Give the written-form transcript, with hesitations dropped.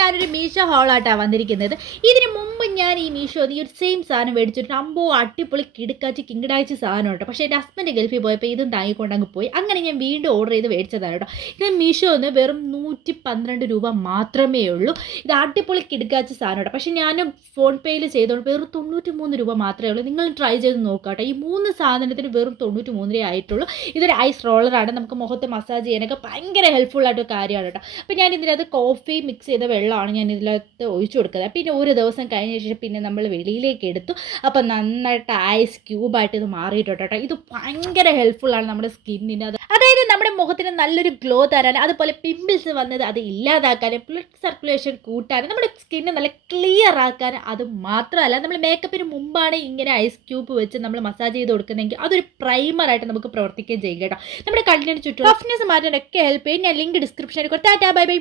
ഞാനൊരു മീഷോ ഹോളായിട്ടാണ് വന്നിരിക്കുന്നത്. ഇതിന് മുമ്പ് ഞാൻ ഈ മീഷോ ഈ ഒരു സെയിം സാധനം മേടിച്ചിട്ട് അടിപൊളി കിടുക്കാച്ച് കിങ്കിടാഴ്ച സാധനം കേട്ടോ. പക്ഷേ എൻ്റെ ഹസ്ബൻഡ് ഗൾഫിൽ പോയപ്പോൾ ഇതും താങ്ങിക്കൊണ്ട് അങ്ങ് പോയി. അങ്ങനെ ഞാൻ വീണ്ടും ഓർഡർ ചെയ്ത് മേടിച്ചതാണ് കേട്ടോ. ഇത് മീഷോന്ന് വെറും 112 രൂപ മാത്രമേ ഉള്ളൂ. ഇത് അടിപൊളി കിടുക്കാച്ച സാധനം കേട്ടോ. പക്ഷേ ഞാൻ ഫോൺ പേയിൽ ചെയ്തോണ്ട് വെറും 93 രൂപ മാത്രമേ ഉള്ളൂ. നിങ്ങൾ ട്രൈ ചെയ്ത് നോക്കാം കേട്ടോ. ഈ 3 സാധനത്തിന് വെറും 93 രൂപ ആയിട്ടുള്ളൂ. ഇതൊരു ഐസ് റോളറാണ്. നമുക്ക് മുഖത്ത് മസാജ് ചെയ്യാനൊക്കെ ഭയങ്കര ഹെൽപ്ഫുൾ ആയിട്ടൊരു കാര്യമാണ് കേട്ടോ. അപ്പോൾ ഞാൻ ഇതിനകത്ത് കോഫി മിക്സ് ചെയ്ത വെള്ളമാണ് ഞാൻ ഇതിനകത്ത് ഒഴിച്ചു കൊടുക്കുന്നത്. പിന്നെ ഒരു ദിവസം കഴിഞ്ഞ ശേഷം പിന്നെ നമ്മൾ വെളിയിലേക്ക് എടുത്തു. അപ്പോൾ നന്നായിട്ട് ഐസ് ക്യൂബായിട്ട് ഇത് മാറിയിട്ടുണ്ട് കേട്ടോ. ഇത് ഭയങ്കര ഹെൽപ്ഫുള്ളാണ് നമ്മുടെ സ്കിന്നിന്. അതായത് നമ്മുടെ മുഖത്തിന് നല്ലൊരു ഗ്ലോ തരാൻ, അതുപോലെ പിമ്പിൾസ് വന്നത് അത് ഇല്ലാതാക്കാനും, ബ്ലഡ് സർക്കുലേഷൻ കൂട്ടാനും, നമ്മുടെ സ്കിന്ന് നല്ല ക്ലിയർ ആക്കാൻ. അത് മാത്രമല്ല, നമ്മൾ മേക്കപ്പിന് മുമ്പാണ് ഇങ്ങനെ ഐസ് ക്യൂബ് വെച്ച് നമ്മൾ മസാജ് ചെയ്ത് കൊടുക്കുന്നതെങ്കിൽ അതൊരു പ്രൈമറായിട്ട് നമുക്ക് പ്രവർത്തിക്കുകയും ചെയ്യും കേട്ടോ. നമ്മുടെ കണ്ണിന് ചുറ്റും റഫ്നെസ് മാറ്റാനൊക്കെ ഹെൽപ്പ് ചെയ്യും. ഞാൻ ലിങ്ക് ഡിസ്ക്രിപ്ഷനിൽ കൊടുത്താൽ ബൈ ബൈ.